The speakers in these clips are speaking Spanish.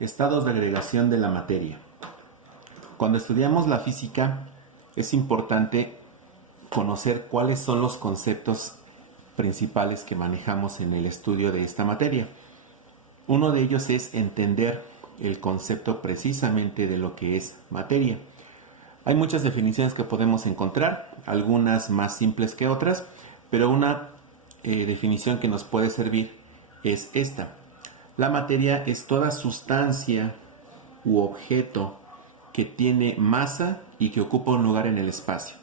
Estados de agregación de la materia. Cuando estudiamos la física es importante conocer cuáles son los conceptos principales que manejamos en el estudio de esta materia. Uno de ellos es entender el concepto precisamente de lo que es materia. Hay muchas definiciones que podemos encontrar, algunas más simples que otras, pero una definición que nos puede servir es esta. La materia es toda sustancia u objeto que tiene masa y que ocupa un lugar en el espacio.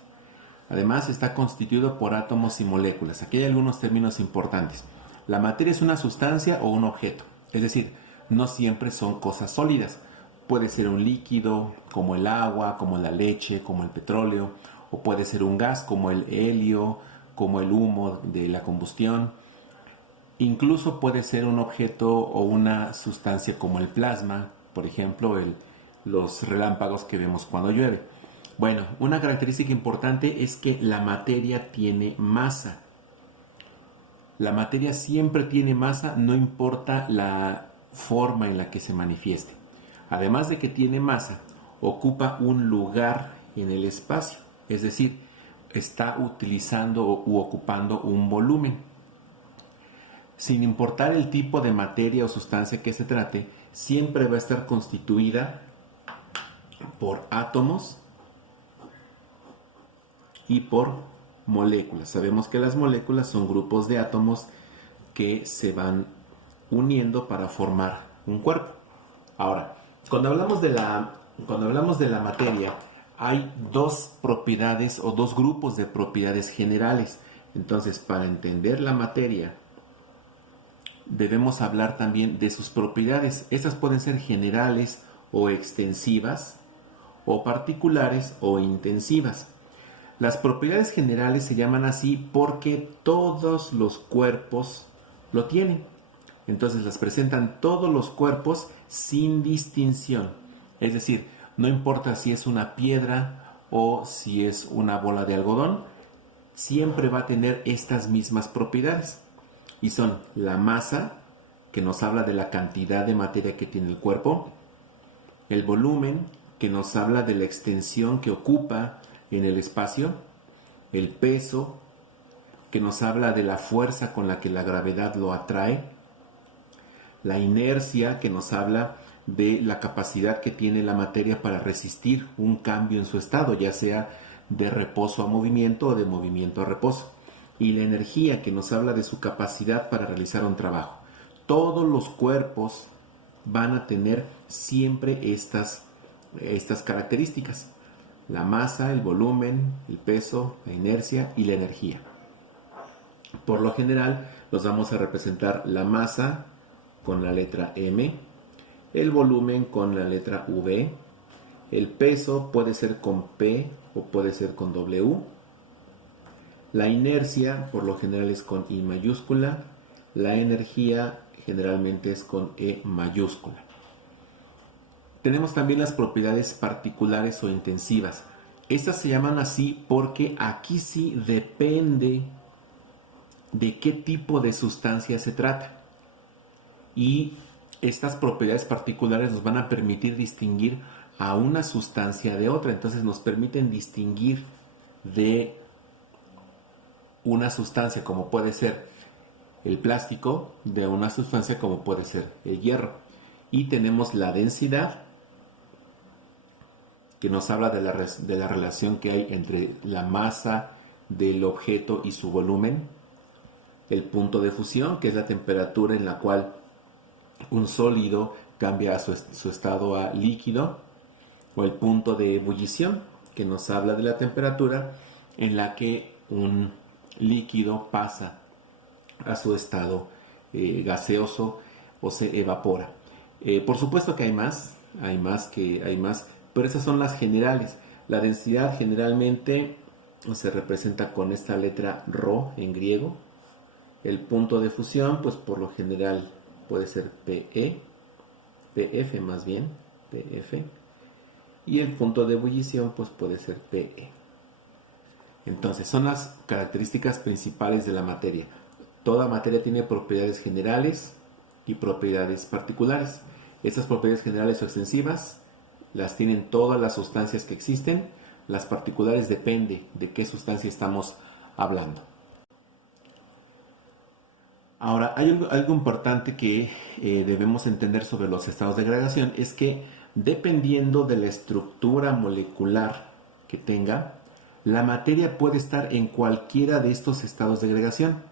Además, está constituido por átomos y moléculas. Aquí hay algunos términos importantes. La materia es una sustancia o un objeto, es decir, no siempre son cosas sólidas. Puede ser un líquido, como el agua, como la leche, como el petróleo, o puede ser un gas, como el helio, como el humo de la combustión. Incluso puede ser un objeto o una sustancia como el plasma, por ejemplo, los relámpagos que vemos cuando llueve. Bueno, una característica importante es que la materia tiene masa. La materia siempre tiene masa, no importa la forma en la que se manifieste. Además de que tiene masa, ocupa un lugar en el espacio, es decir, está utilizando u ocupando un volumen. Sin importar el tipo de materia o sustancia que se trate, siempre va a estar constituida por átomos y por moléculas. Sabemos que las moléculas son grupos de átomos que se van uniendo para formar un cuerpo. Ahora, cuando hablamos de la materia, hay dos propiedades o dos grupos de propiedades generales. Entonces, para entender la materia, debemos hablar también de sus propiedades. Estas pueden ser generales o extensivas, o particulares o intensivas. Las propiedades generales se llaman así porque todos los cuerpos lo tienen. Entonces las presentan todos los cuerpos sin distinción. Es decir, no importa si es una piedra o si es una bola de algodón, siempre va a tener estas mismas propiedades. Y son la masa, que nos habla de la cantidad de materia que tiene el cuerpo, el volumen, que nos habla de la extensión que ocupa en el espacio, el peso, que nos habla de la fuerza con la que la gravedad lo atrae, la inercia, que nos habla de la capacidad que tiene la materia para resistir un cambio en su estado, ya sea de reposo a movimiento o de movimiento a reposo, y la energía, que nos habla de su capacidad para realizar un trabajo. Todos los cuerpos van a tener siempre estas características: la masa, el volumen, el peso, la inercia y la energía. Por lo general los vamos a representar la masa con la letra M, el volumen con la letra V, el peso puede ser con P o puede ser con W, la inercia por lo general es con I mayúscula, la energía generalmente es con E mayúscula. Tenemos también las propiedades particulares o intensivas. Estas se llaman así porque aquí sí depende de qué tipo de sustancia se trata. Y estas propiedades particulares nos van a permitir distinguir a una sustancia de otra. Entonces nos permiten distinguir de una sustancia como puede ser el plástico de una sustancia como puede ser el hierro. Y tenemos la densidad, que nos habla de la relación que hay entre la masa del objeto y su volumen, el punto de fusión, que es la temperatura en la cual un sólido cambia su estado a líquido, o el punto de ebullición, que nos habla de la temperatura en la que un líquido pasa a su estado gaseoso o se evapora. Por supuesto que hay más, pero esas son las generales. La densidad generalmente se representa con esta letra ρ en griego. El punto de fusión, pues por lo general puede ser PF más bien, PF. Y el punto de ebullición, pues puede ser PE. Entonces, son las características principales de la materia. Toda materia tiene propiedades generales y propiedades particulares. Estas propiedades generales o extensivas las tienen todas las sustancias que existen. Las particulares depende de qué sustancia estamos hablando. Ahora, hay algo importante que debemos entender sobre los estados de agregación, es que dependiendo de la estructura molecular que tenga, la materia puede estar en cualquiera de estos estados de agregación.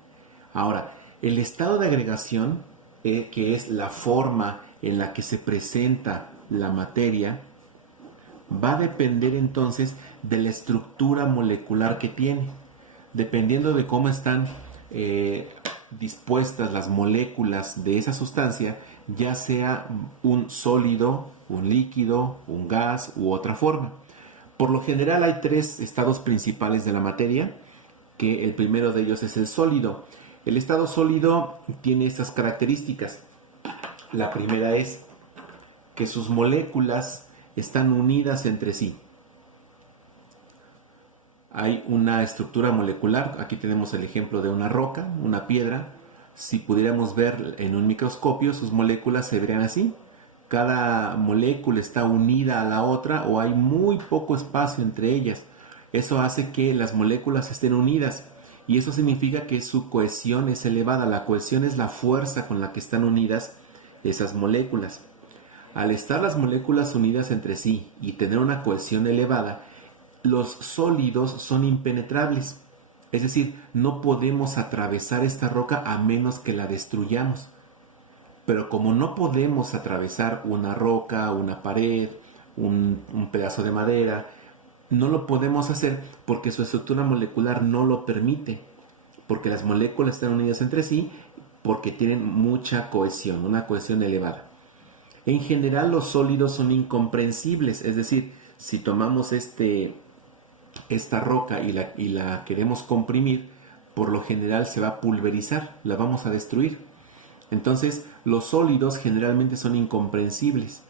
Ahora, el estado de agregación, que es la forma en la que se presenta la materia, va a depender entonces de la estructura molecular que tiene. Dependiendo de cómo están dispuestas las moléculas de esa sustancia, ya sea un sólido, un líquido, un gas u otra forma. Por lo general hay tres estados principales de la materia, que el primero de ellos es el sólido. El estado sólido tiene estas características. La primera es que sus moléculas están unidas entre sí. Hay una estructura molecular, aquí tenemos el ejemplo de una roca, una piedra. Si pudiéramos ver en un microscopio, sus moléculas se verían así. Cada molécula está unida a la otra o hay muy poco espacio entre ellas. Eso hace que las moléculas estén unidas y eso significa que su cohesión es elevada. La cohesión es la fuerza con la que están unidas esas moléculas. Al estar las moléculas unidas entre sí y tener una cohesión elevada, los sólidos son impenetrables. Es decir, no podemos atravesar esta roca a menos que la destruyamos. Pero como no podemos atravesar una roca, una pared, un pedazo de madera, no lo podemos hacer porque su estructura molecular no lo permite. Porque las moléculas están unidas entre sí, porque tienen mucha cohesión, una cohesión elevada. En general los sólidos son incomprensibles, es decir, si tomamos esta roca y la queremos comprimir, por lo general se va a pulverizar, la vamos a destruir. Entonces, los sólidos generalmente son incomprensibles.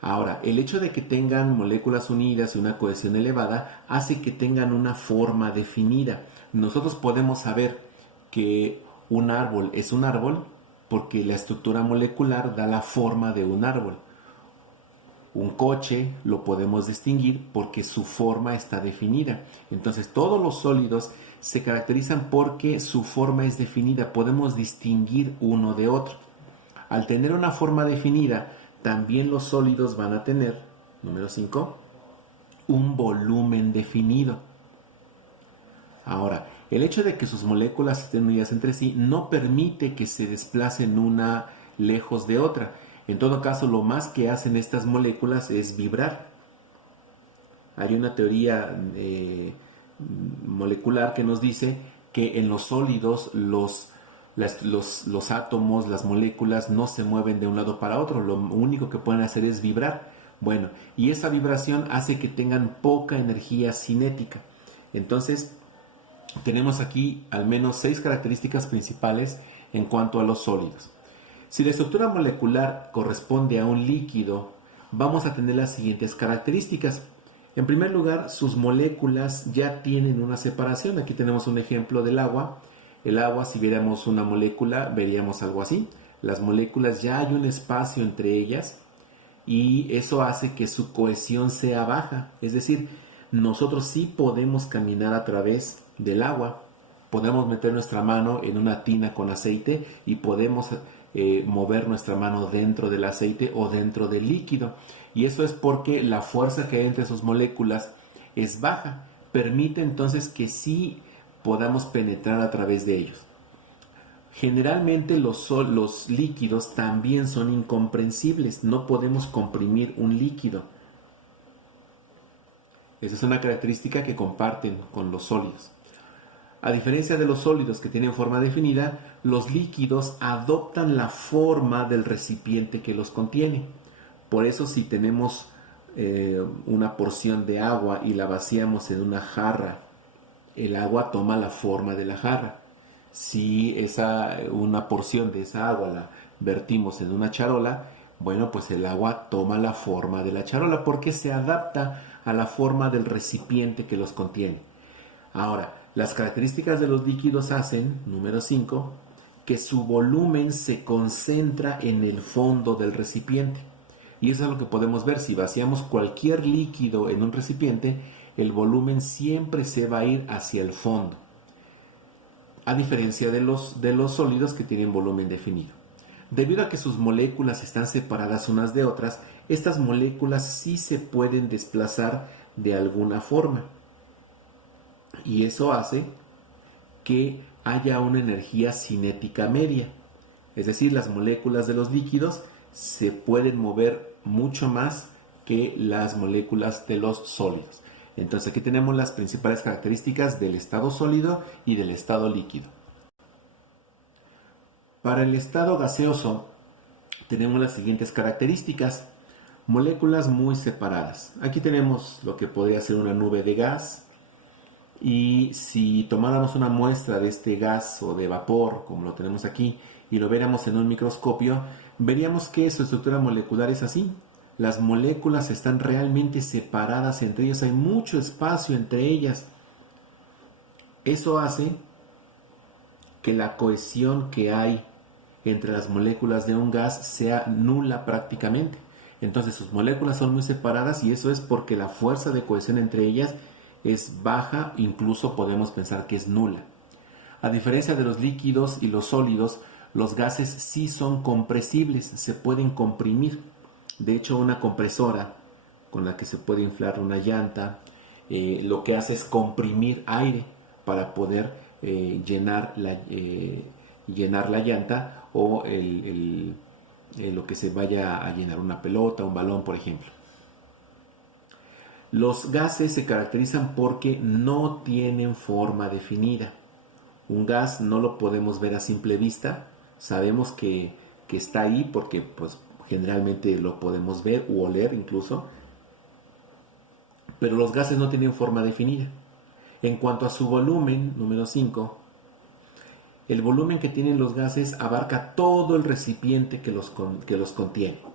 Ahora, el hecho de que tengan moléculas unidas y una cohesión elevada hace que tengan una forma definida. Nosotros podemos saber que un árbol es un árbol porque la estructura molecular da la forma de un árbol. Un coche lo podemos distinguir porque su forma está definida. Entonces todos los sólidos se caracterizan porque su forma es definida. Podemos distinguir uno de otro. Al tener una forma definida, también los sólidos van a tener, número 5, un volumen definido. Ahora, el hecho de que sus moléculas estén unidas entre sí no permite que se desplacen una lejos de otra. En todo caso, lo más que hacen estas moléculas es vibrar. Hay una teoría molecular que nos dice que en los sólidos los átomos, las moléculas no se mueven de un lado para otro. Lo único que pueden hacer es vibrar. Bueno, y esa vibración hace que tengan poca energía cinética. Entonces, tenemos aquí al menos 6 características principales en cuanto a los sólidos. Si la estructura molecular corresponde a un líquido, vamos a tener las siguientes características. En primer lugar, sus moléculas ya tienen una separación. Aquí tenemos un ejemplo del agua. El agua, si viéramos una molécula, veríamos algo así. Las moléculas ya hay un espacio entre ellas y eso hace que su cohesión sea baja. Es decir, nosotros sí podemos caminar a través del agua. Podemos meter nuestra mano en una tina con aceite y podemos mover nuestra mano dentro del aceite o dentro del líquido. Y eso es porque la fuerza que hay entre sus moléculas es baja. Permite entonces que sí podamos penetrar a través de ellos. Generalmente los líquidos también son incomprensibles. No podemos comprimir un líquido. Esa es una característica que comparten con los sólidos. A diferencia de los sólidos que tienen forma definida, los líquidos adoptan la forma del recipiente que los contiene. Por eso si tenemos una porción de agua y la vaciamos en una jarra, el agua toma la forma de la jarra. Si una porción de esa agua la vertimos en una charola, bueno, pues el agua toma la forma de la charola porque se adapta a la forma del recipiente que los contiene. Ahora, las características de los líquidos hacen, número 5, que su volumen se concentra en el fondo del recipiente. Y eso es lo que podemos ver. Si vaciamos cualquier líquido en un recipiente, el volumen siempre se va a ir hacia el fondo, a diferencia de los sólidos que tienen volumen definido. Debido a que sus moléculas están separadas unas de otras, estas moléculas sí se pueden desplazar de alguna forma. Y eso hace que haya una energía cinética media. Es decir, las moléculas de los líquidos se pueden mover mucho más que las moléculas de los sólidos. Entonces aquí tenemos las principales características del estado sólido y del estado líquido. Para el estado gaseoso tenemos las siguientes características. Moléculas muy separadas. Aquí tenemos lo que podría ser una nube de gas, y si tomáramos una muestra de este gas o de vapor, como lo tenemos aquí, y lo viéramos en un microscopio, veríamos que su estructura molecular es así. Las moléculas están realmente separadas entre ellas, hay mucho espacio entre ellas. Eso hace que la cohesión que hay entre las moléculas de un gas sea nula prácticamente. Entonces sus moléculas son muy separadas, y eso es porque la fuerza de cohesión entre ellas es baja, incluso podemos pensar que es nula. A diferencia de los líquidos y los sólidos, los gases sí son compresibles, se pueden comprimir. De hecho, una compresora con la que se puede inflar una llanta, lo que hace es comprimir aire para poder llenar la llanta, o lo que se vaya a llenar, una pelota, un balón, por ejemplo. Los gases se caracterizan porque no tienen forma definida. Un gas no lo podemos ver a simple vista. Sabemos que está ahí porque pues, generalmente lo podemos ver u oler incluso. Pero los gases no tienen forma definida. En cuanto a su volumen, número 5, el volumen que tienen los gases abarca todo el recipiente que los contiene.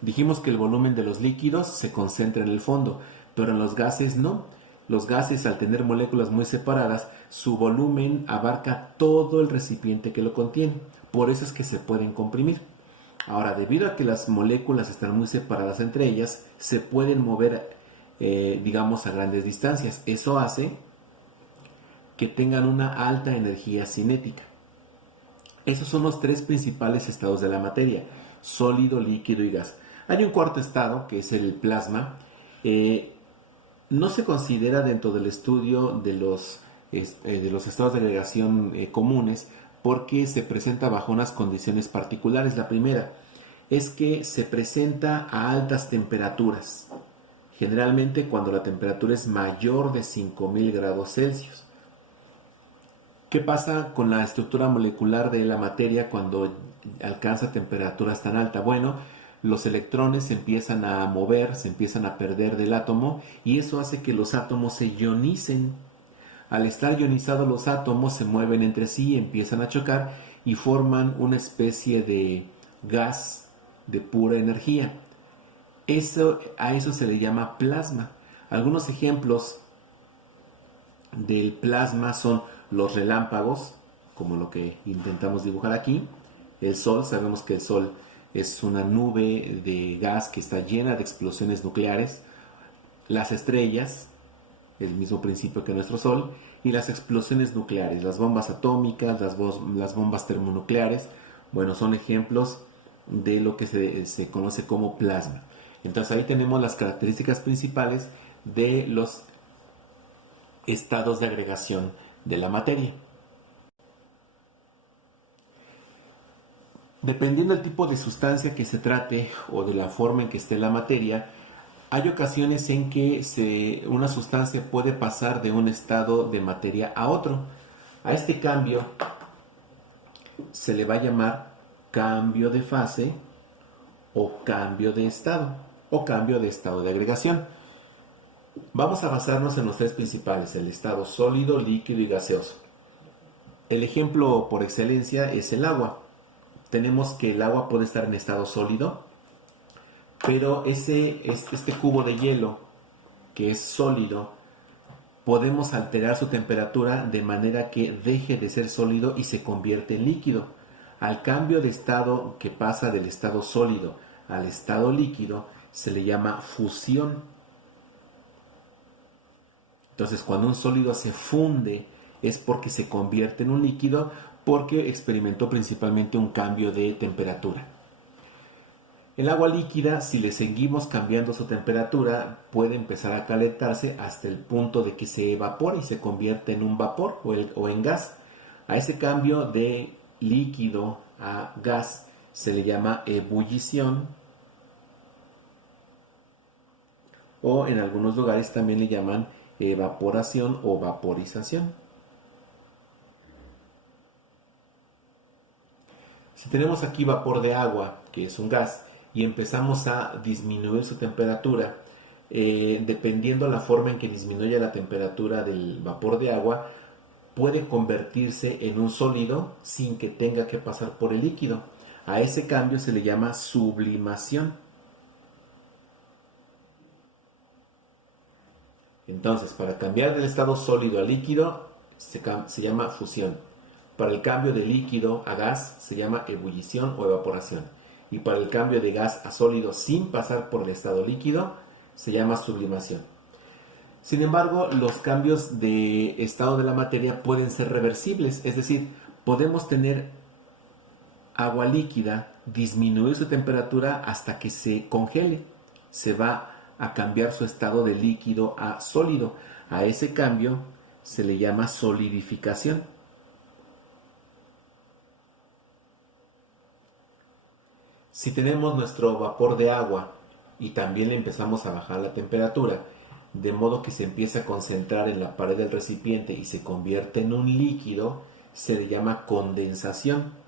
Dijimos que el volumen de los líquidos se concentra en el fondo, pero en los gases no. Los gases, al tener moléculas muy separadas, su volumen abarca todo el recipiente que lo contiene. Por eso es que se pueden comprimir. Ahora, debido a que las moléculas están muy separadas entre ellas, se pueden mover, digamos, a grandes distancias. Eso hace que tengan una alta energía cinética. Esos son los tres principales estados de la materia: sólido, líquido y gas. Hay un cuarto estado, que es el plasma. No se considera dentro del estudio de los estados de agregación comunes, porque se presenta bajo unas condiciones particulares. La primera es que se presenta a altas temperaturas, generalmente cuando la temperatura es mayor de 5000 grados Celsius. ¿Qué pasa con la estructura molecular de la materia cuando alcanza temperaturas tan altas? Bueno, los electrones se empiezan a mover, se empiezan a perder del átomo, y eso hace que los átomos se ionicen. Al estar ionizados, los átomos se mueven entre sí, empiezan a chocar y forman una especie de gas de pura energía. A eso se le llama plasma. Algunos ejemplos del plasma son los relámpagos, como lo que intentamos dibujar aquí. El Sol, sabemos que el Sol es una nube de gas que está llena de explosiones nucleares. Las estrellas, el mismo principio que nuestro Sol, y las explosiones nucleares, las bombas atómicas, las bombas termonucleares, bueno, son ejemplos de lo que se conoce como plasma. Entonces ahí tenemos las características principales de los estados de agregación de la materia. Dependiendo del tipo de sustancia que se trate o de la forma en que esté la materia, hay ocasiones en que una sustancia puede pasar de un estado de materia a otro. A este cambio se le va a llamar cambio de fase, o cambio de estado, o cambio de estado de agregación. Vamos a basarnos en los tres principales: el estado sólido, líquido y gaseoso. El ejemplo por excelencia es el agua. Tenemos que el agua puede estar en estado sólido, pero este cubo de hielo, que es sólido, podemos alterar su temperatura de manera que deje de ser sólido y se convierte en líquido. Al cambio de estado que pasa del estado sólido al estado líquido se le llama fusión. Entonces, cuando un sólido se funde es porque se convierte en un líquido, porque experimentó principalmente un cambio de temperatura. El agua líquida, si le seguimos cambiando su temperatura, puede empezar a calentarse hasta el punto de que se evapora y se convierte en un vapor o en gas. A ese cambio de líquido a gas se le llama ebullición, o en algunos lugares también le llaman evaporación o vaporización. Si tenemos aquí vapor de agua, que es un gas, y empezamos a disminuir su temperatura, dependiendo la forma en que disminuya la temperatura del vapor de agua, puede convertirse en un sólido sin que tenga que pasar por el líquido. A ese cambio se le llama sublimación. Entonces, para cambiar del estado sólido a líquido se llama fusión. Para el cambio de líquido a gas se llama ebullición o evaporación. Y para el cambio de gas a sólido sin pasar por el estado líquido se llama sublimación. Sin embargo, los cambios de estado de la materia pueden ser reversibles, es decir, podemos tener agua líquida, disminuir su temperatura hasta que se congele. Se va a cambiar su estado de líquido a sólido. A ese cambio se le llama solidificación. Si tenemos nuestro vapor de agua y también le empezamos a bajar la temperatura, de modo que se empieza a concentrar en la pared del recipiente y se convierte en un líquido, se le llama condensación.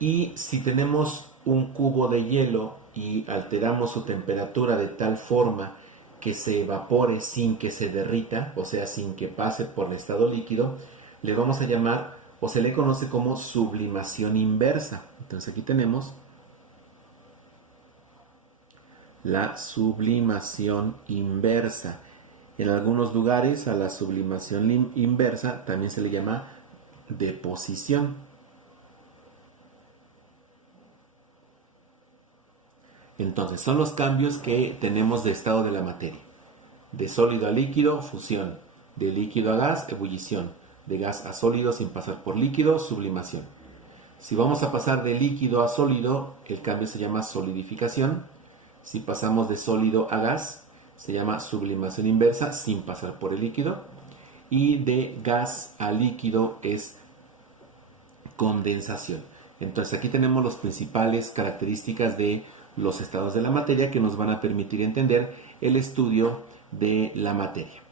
Y si tenemos un cubo de hielo y alteramos su temperatura de tal forma que se evapore sin que se derrita, o sea, sin que pase por el estado líquido, le vamos a llamar, o se le conoce como sublimación inversa. Entonces aquí tenemos la sublimación inversa. En algunos lugares a la sublimación inversa también se le llama deposición. Entonces, son los cambios que tenemos de estado de la materia. De sólido a líquido, fusión. De líquido a gas, ebullición. De gas a sólido sin pasar por líquido, sublimación. Si vamos a pasar de líquido a sólido, el cambio se llama solidificación. Si pasamos de sólido a gas, se llama sublimación inversa sin pasar por el líquido. Y de gas a líquido es condensación. Entonces, aquí tenemos las principales características de los estados de la materia que nos van a permitir entender el estudio de la materia.